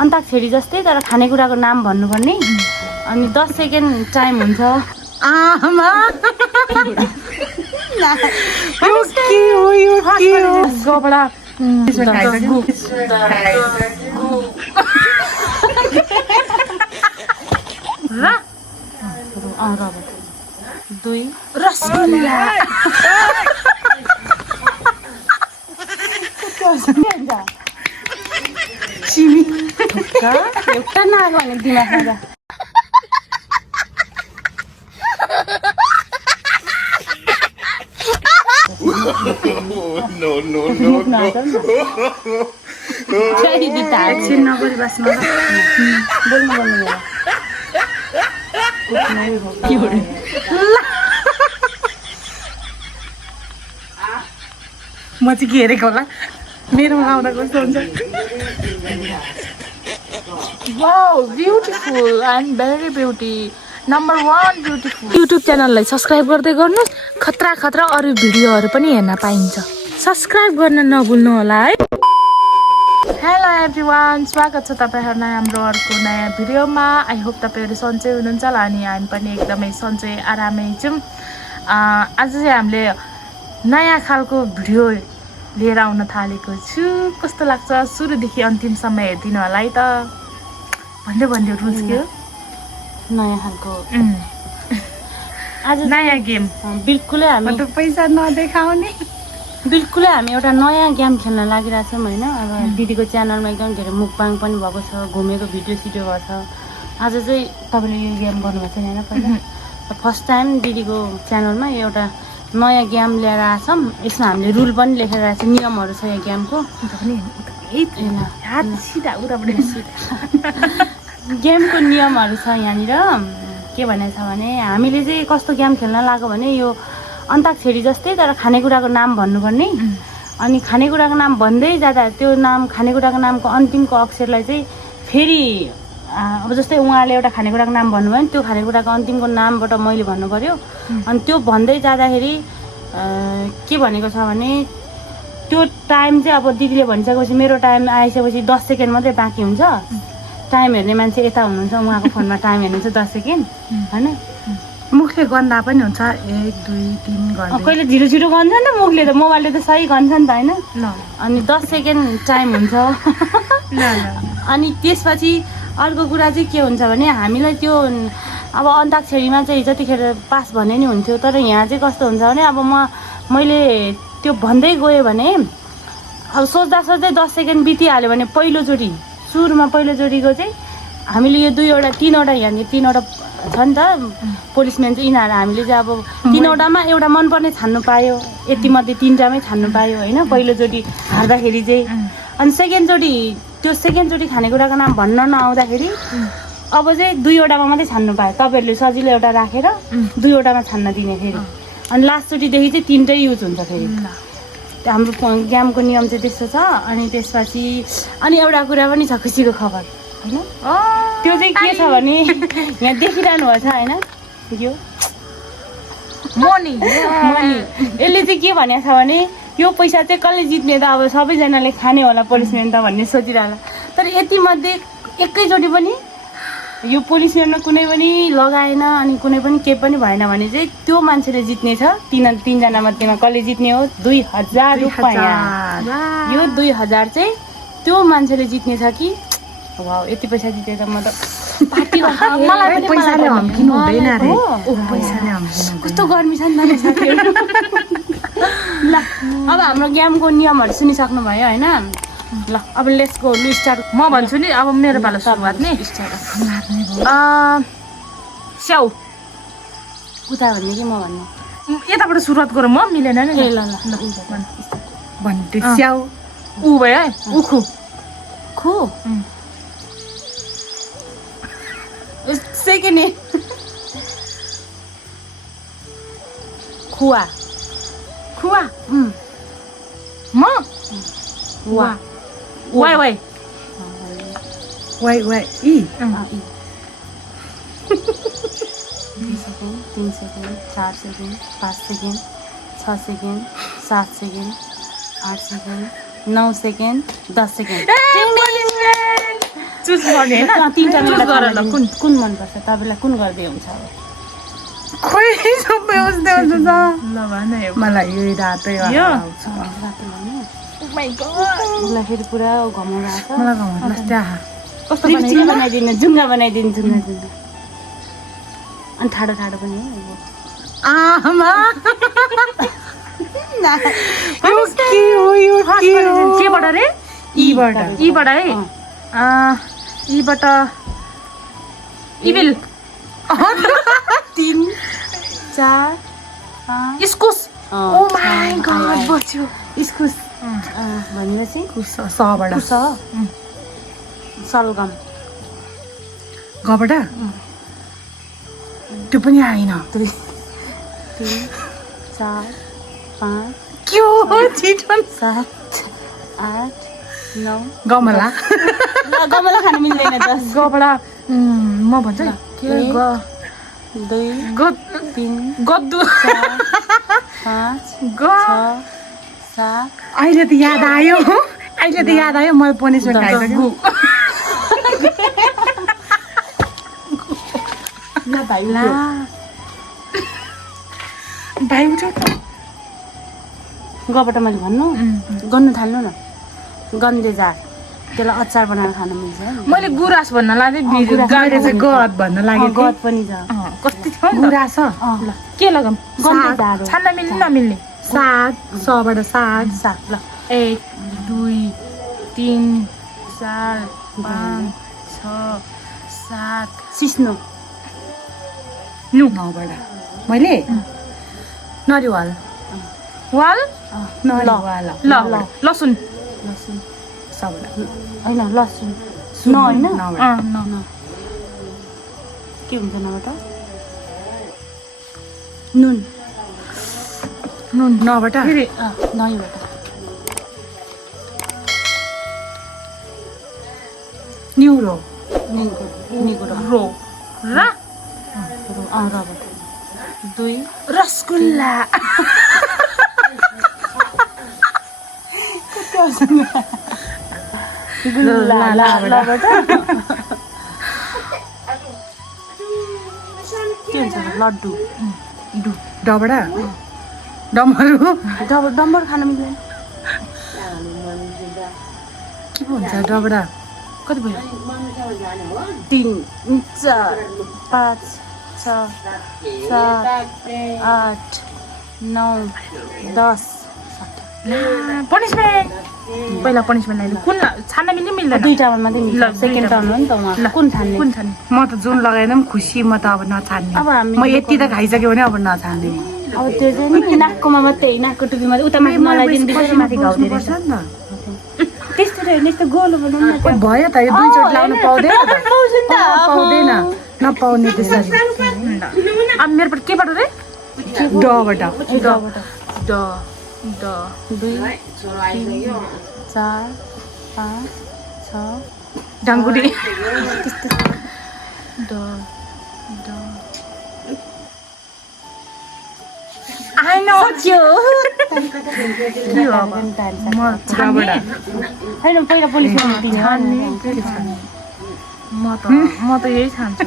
अन्ताक्षरी जस्तै तर खानेकुराको नाम भन्नुपर्ने अनि 10 सेकेन्ड टाइम हुन्छ आमा गबडा दुई रसगुल्ला चिनी एउटा नआएको भने दिमागमा एकछिन नगरी बस्नु म चाहिँ के हेरेको होला मेरोमा आउँदा कस्तो हुन्छ wow beautiful and very beauty number 1 beautiful YouTube च्यानललाई सब्सक्राइब गर्दै गर्नुहोस् खतरा खतरा अरू भिडियोहरू पनि हेर्न पाइन्छ सब्सक्राइब गर्न नभुल्नु होला है हेलो एभ्रिवान स्वागत छ तपाईहरुलाई हाम्रो अर्को नयाँ भिडियोमा आई होप तपाईहरु सन्चै हुनुहुन्छ होला अनि हामी पनि एकदमै सन्चै आरामै छौं आज चाहिँ हामीले नयाँ खालको भिडियो लिएर आउन थालेको छु कस्तो लाग्छ सुरुदेखि अन्तिमसम्म हेर्दिनु होला है त भन्दै रुल्स के हो नयाँ खालको आज नयाँ गेम बिल्कुलै हामी त पैसा नदेखाउने बिल्कुलै हामी एउटा नयाँ गेम खेल्न लागिरहेको छौँ होइन अब दिदीको च्यानलमा एकदम धेरै मुकबाङ पनि भएको छ घुमेको भिडियो सिडियो भएको छ आज चाहिँ तपाईँले यो गेम गर्नुभएको छैन होइन पहिला फर्स्ट टाइम दिदीको च्यानलमा एउटा नयाँ गेम ल्याएर आएको छौँ यसमा हामीले रुल पनि लेखेर आएको छ नियमहरू छ यो गेमको गेमको नियमहरू छ यहाँनिर के भनेको छ भने हामीले चाहिँ कस्तो गेम खेल्न लाग्यो भने यो अन्ताक्षरी जस्तै तर खानेकुराको नाम भन्नुपर्ने अनि खानेकुराको नाम भन्दै जाँदा त्यो नाम खानेकुराको नामको अन्तिमको अक्षरलाई चाहिँ फेरि अब जस्तै उहाँले एउटा खानेकुराको नाम भन्नुभयो भने त्यो खानेकुराको अन्तिमको नामबाट मैले भन्नु पर्यो अनि त्यो भन्दै जाँदाखेरि के भनेको छ भने त्यो टाइम चाहिँ अब दिदीले भनिसकेपछि मेरो टाइम आइसकेपछि 10 सेकेन्ड मात्रै बाँकी हुन्छ टाइम हेर्ने मान्छे यता हुनुहुन्छ उहाँको फोनमा टाइम हेर्नुहुन्छ 10 सेकेन्ड होइन मुखले गन्दा पनि हुन्छ 1 2 3 गर्दै कहिले 0 गन्छ नि त मुखले त मोबाइलले त सही गन्छ नि त होइन अनि 10 सेकेन्ड टाइम हुन्छ अनि त्यसपछि अर्को कुरा चाहिँ के हुन्छ भने हामीलाई त्यो अब अन्ताक्षरीमा चाहिँ जतिखेर पास भन्ने नि हुन्थ्यो तर यहाँ चाहिँ कस्तो हुन्छ भने अब मैले त्यो भन्दै गएँ भने अब सोच्दा 10 सेकेन्ड बितिहाल्यो भने सुरुमा पहिलोचोटिको चाहिँ हामीले यो 3वटा यहाँनिर 3वटा छ नि त पोलिसम्यान चाहिँ यिनीहरू हामीले चाहिँ अब 3वटामा एउटा मनपर्ने छान्नु पायो यतिमध्ये 3टामै छान्नु पायो होइन पहिलोचोटि हार्दाखेरि चाहिँ अनि सेकेन्डचोटि खानेकुराको नाम भन्न नआउँदाखेरि अब चाहिँ 2वटामा मात्रै छान्नु पायो तपाईँहरूले सजिलो एउटा राखेर 2वटामा छान्न दिने फेरि अनि लास्टचोटिदेखि चाहिँ 3टै युज हुन्छ फेरि हाम्रो गेमको नियम चाहिँ त्यस्तो छ अनि त्यसपछि अनि एउटा कुरा पनि छ खुसीको खबर होइन त्यो चाहिँ के छ भने यहाँ देखिरहनु भएको छ होइन यो मनी यसले चाहिँ के भनेको छ भने यो पैसा चाहिँ कसले जित्ने त अब सबैजनाले खाने होला पोलिसम्यान त भन्ने सोचिरहला तर यतिमध्ये एकैचोटि पनि यो पोलिसम्यानमा कुनै पनि लगाएन अनि कुनै पनि केही पनि भएन भने चाहिँ त्यो मान्छेले जित्ने छ तीनजना मध्येमा कसले जित्ने हो 2000 रुपैयाँ यो 2000 चाहिँ त्यो मान्छेले जित्ने छ कि वाउ यति पैसा जिते त म त मलाई पैसाले हम्किनु हुँदैन रे पैसाले हम्किनु कस्तो गर्मी छ नि त साथीहरु ल अब हाम्रो गेमको नियमहरु सुनिसक्नु भयो हैन ल अब लेट्स गो लु स्टार्ट म भन्छु नि अब मेरो पालो सुरुवात नि स्याउ उता भन्ने कि म भन्ने यताबाट सुरुवात गरौँ म मिलेन नि ए ल ल भन्दै स्याउ उ भयो है उखु खु सेकेन्ड खुवा खुवा म वा वाइ वाइ वाइ वाइ इ 2 second 3 second 4 second 5 second 6 second 7 second 8 second 9 second 10 second choose गर्ने हैन तिनटा चुज गर ल कुन कुन मनपर्छ तपाईँलाई कुन गर्दै हुन्छ अब खोइ सबै उस्तै हुन्छ ल भन यो मलाई यो रातै यो? आउँछ राति भन्नु ओ माय गॉड उसलाई फेरि पुरा घमाउनु आएको छ मलाई गाउँमा त्यहाँ कस्तो लिपस्टिक बनाइदिनु जुङ्गा बनाइदिनु जुङ्गा जुङ्गा अनि ठाडो ठाडो पनि हो आमा यो के हो यो के हो केबाट रे इबाट इबाट है इबाट इबिल 3 4 5 इस्कुस ओ ओ माय गॉड बच्यो इस्कुस भनेपछि सबाट कुस सलगम गबाट त्यो पनि आएन 2 3 4 5 के हो छिटो 7 8 9 गमला ल गमला खानु मिल्दैन 10 गबाट म भन्छु नि के ग 2 गद 3 गद्दु 5 ग 6 7 अहिले त याद आयो मैले पनिसमेन्ट खाइसक्यो ल भाइ ला भाइ उठ्यो त गबाट मैले भन्नु गर्नु थाल्नु न गन्धे जात त्यसलाई अचार बनाएर खानु मिल्छ है मैले गुराँस भन्न लाग्दै गुराँस। मैले चाहिँ गद भन्न लागेको गद पनि छ कति थियो नि त? गुराँस ल के लगाम गन्धे जात हो छान्न मिल्ने नमिल्ने साग सबाट साग साग ल 1 2 3 4 5 6 7 सिस्नो नबाट मैले नरिवाल वाल नरिवाल ल लसुन लसुन सबाट होइन लसुन न होइन नबाट न के हुन्छ नबाट नुन नुन नबाट फेरि नहीबाट न्युरो निगुरो रो र रबाट 2 रसगुल्ला लबाट के हुन्छ लड्डु डबाट डमरू डम्बर खानु मिल्दैन के पो हुन्छ डबाट कति भयो 3 4 5 6 7 8 9 10 पनिसमेन्ट पहिला पनिसमेन्ट लगाइदिनु कुन छान्न मिल्ने मिल्दैन दुईटामा मात्रै मिल्छ ल, सेकेन्ड दुईटा। टर्न हो नि त उहाँ कुन छान्ने कुन छान्ने म त जुन लगाएन पनि खुसी म त अब नछान्ने अब हामी म यति त खाइसक्यो भने अब नछान्ने म अब त्यो चाहिँ नि नाककोमा मात्रै नाकको टुपीमा उता माथि नलाइदिनु बिचै माथि घाउँदै रहेछ त्यस्तो त होइन यस्तो गोलो बनाउनु न ओइ, भयो त यो दुईचोटि लाउनु पाउँदैन त पाउँदैन नपाउने त्यसरी अब मेरोबाट केबाट रे डबाट डबाट ड ड 2 3 4 5 6 डाङ्गुडी ड ड आइनो सक्यो के हो अब म छान्ने होइन पहिला पुलिसमा दिने हो नि। म त यही छान्छु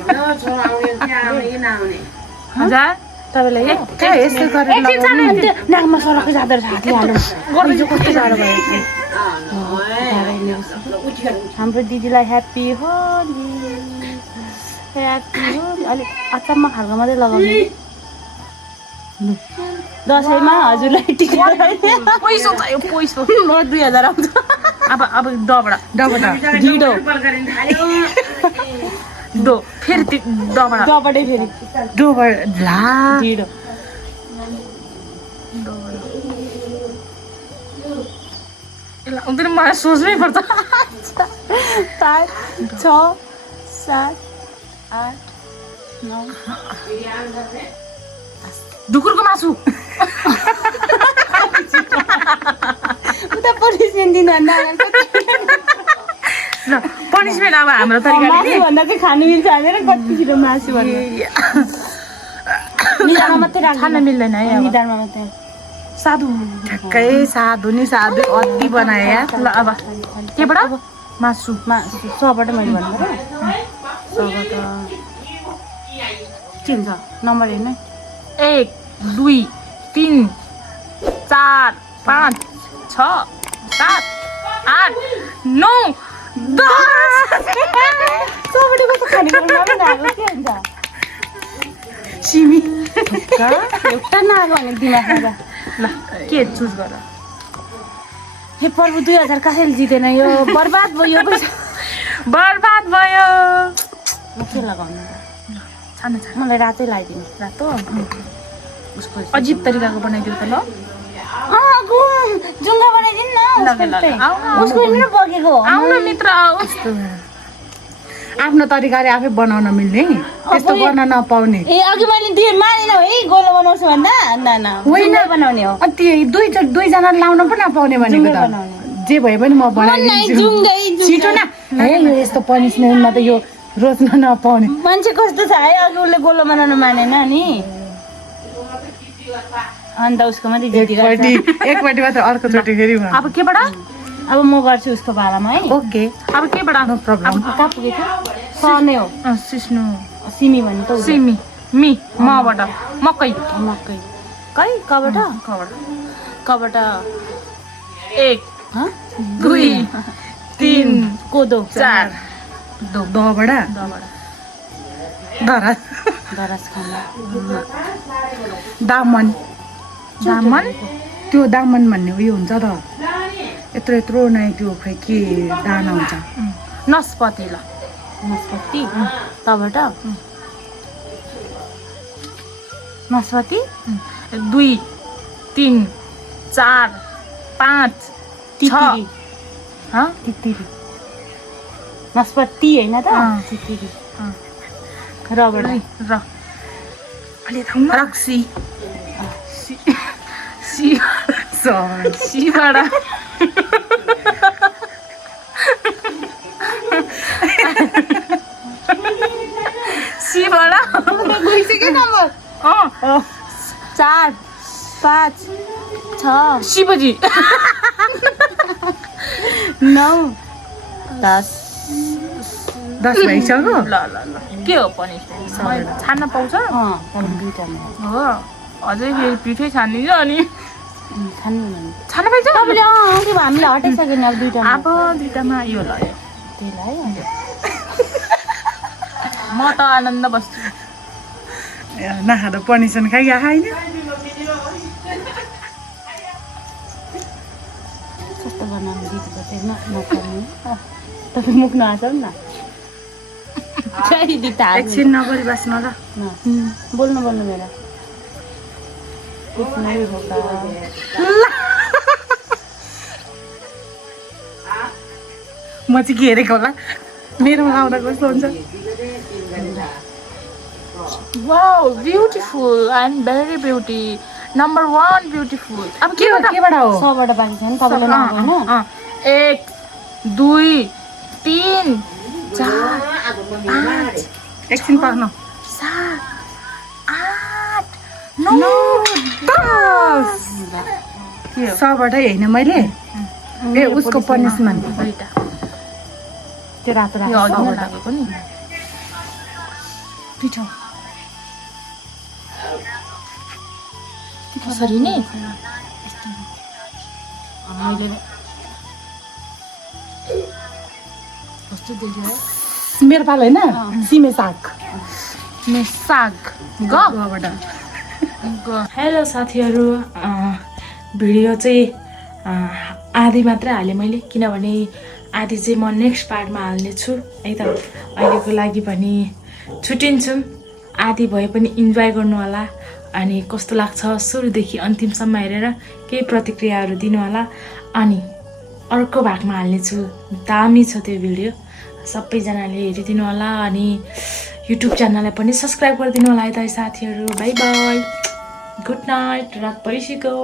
हजार तपाईँलाई ए यस्तो गरेर एकछिन छान्नु अनि त्यो नाकमा सरकै जाँदो रहेछ हातले हाल्नु गर्नु कस्तो साह्रो भयो हाम्रो दिदीलाई ह्याप्पी होली ह्याप्पी होली अलिक अचम्म खालको मात्रै लगाउनु दसैँमा हजुरलाई टिका पैसो चाहियो पैसो 2000 आउँछ अब डबाट डबाट ढिडो डो फेरि डबाट डबटै फेरि डोबाट ला ढिडो हुँदैन मलाई सोच्नै पर्छ 5 6 7 8 9 ढुकुरको मासु उता पनिसमेन्ट दिनु ल पनिसमेन्ट अब हाम्रो तरिकाले मासु भन्दा चाहिँ खानु मिल्छ भनेर कति छिटो मासु भन्नु निधारमा मात्रै खान राख्नु मिल्दैन है अब निधारमा मात्रै साधु ठ्याक्कै साधु नि साधु अति बनाए यार ल अब केबाट मासुमा सबाट मैले भन्नु पऱ्यो सबाट के हुन्छ नम्बर हेर्नु 1 2 3 4 5 6 7 8 9 10 सबाट कस्तो खाने कुरो नआएको के हुन्छ सिमी एउटा नआएको भने दिमागमा ल के चुज गर हे प्रभु 2000 कसैले जितेन यो बर्बाद भयो यो पैसा बर्बाद भयो म के लगाउनु छान छान मलाई रातै लगाइदिनु रातो उसको अजीब तरिकाको बनाइदिउ त ल जुङ्गा बनाइदिनु न ल, ल, ल, आऊ न, उसको हेर्नु बगेको हो आउन मित्र आऊ आफ्नो तरिकाले आफै बनाउन मिल्ने त्यस्तो गर्न नपाउने ए अघि मैले दिए मानेन है गोलो बनाउँछु भन्दा न होइन। जुङ्गा बनाउने हो अनि त्यो दुईजना लाउन पनि नपाउने भनेको जुङ्गा त बनाउने। जे भए पनि म बनाइदिन्छु जुङ्गै छिटो न है यो यस्तो पनिसमेन्टमा त यो रोज्न नपाउने मान्छे कस्तो छ है अघि उसले गोलो बनाउन मानेन नि अन्त उसको मात्रै जितिरहेको एकपट्टि मात्र अर्कोचोटि फेरि अब केबाट अब म गर्छु उसको पालामा है ओके अब केबाट नो प्रब्लम कहाँ पुगेको सर्ने हो सिस्नु सिमी भन्ने त उसले। सिमी मी मबाट मकै मकै कै कबाट कबाट 1 हँ? 2 3 कोदो 4 दबाट धरा दरास खाना दामन दामन त्यो दामन भन्ने उयो हुन्छ त यत्रो नै त्यो खै के दाना हुन्छ नस्पति ल नास्पाती तबाट नास्पाती 2 3 4 5 तितिरी हाँ तितिरी नास्पाती होइन त अँ। तितिरी अँ। रबड र अलि थाम्नु रक्सी सीबाट सीबाट गइसक्यो नम्बर 4 5 6 शिवजी 9 10 10 भइसक्यो ल ल ल के हो पनि छान्न पाउँछ तर दुईटामा हो अझै फेरि पिठै छानिन्छ अनि खानु भने छान्न पाइन्छ तपाईँले के भयो हामीले हटाइसक्यो नि अब दुईटामा अब दुइटामा यो ल त्यसलाई म त आनन्द बस्छु नखाँदा पनिसन खाइया होइन कस्तो बनाउनु दिदीको चाहिँ नपर्ने तपाईँ मुख नआएको नि दिदी त एकछिन नगरी बस्न ल बोल्नु मेरा कुछ नहीं होगा म चाहिँ के हेरेको होला मेरोमा आउँदा कस्तो हुन्छ wow beautiful and very beauty number 1 beautiful अब केबाट हो सबाट बाँकी छ नि तपाईँले नआएको होइन 1 2 3 4 5 एकछिन पर्नु 7 8 9 सबाटै होइन मैले ए उसको पनिसमेन्ट दुईटा त्यो रातो यो रातो अघि लागेको नि पिठो कसरी नि मैले कस्तो देख्यो है मेरो पालो होइन सिमे साग साग गोबाट हेलो साथीहरू भिडियो चाहिँ आधी मात्रै हालेँ मैले किनभने आधी चाहिँ म नेक्स्ट पार्टमा हाल्नेछु है त अहिलेको लागि पनि छुट्टिन्छौँ आधी भए पनि इन्जोय गर्नु होला अनि कस्तो लाग्छ सुरुदेखि अन्तिमसम्म हेरेर केही प्रतिक्रियाहरू दिनु होला अनि अर्को भागमा हाल्नेछु दामी छ त्यो भिडियो सबैजनाले हेरिदिनु होला अनि युट्युब च्यानललाई पनि सब्सक्राइब गरिदिनु होला है त साथीहरू बाई बाई गुड नाइट रात परिसक्यो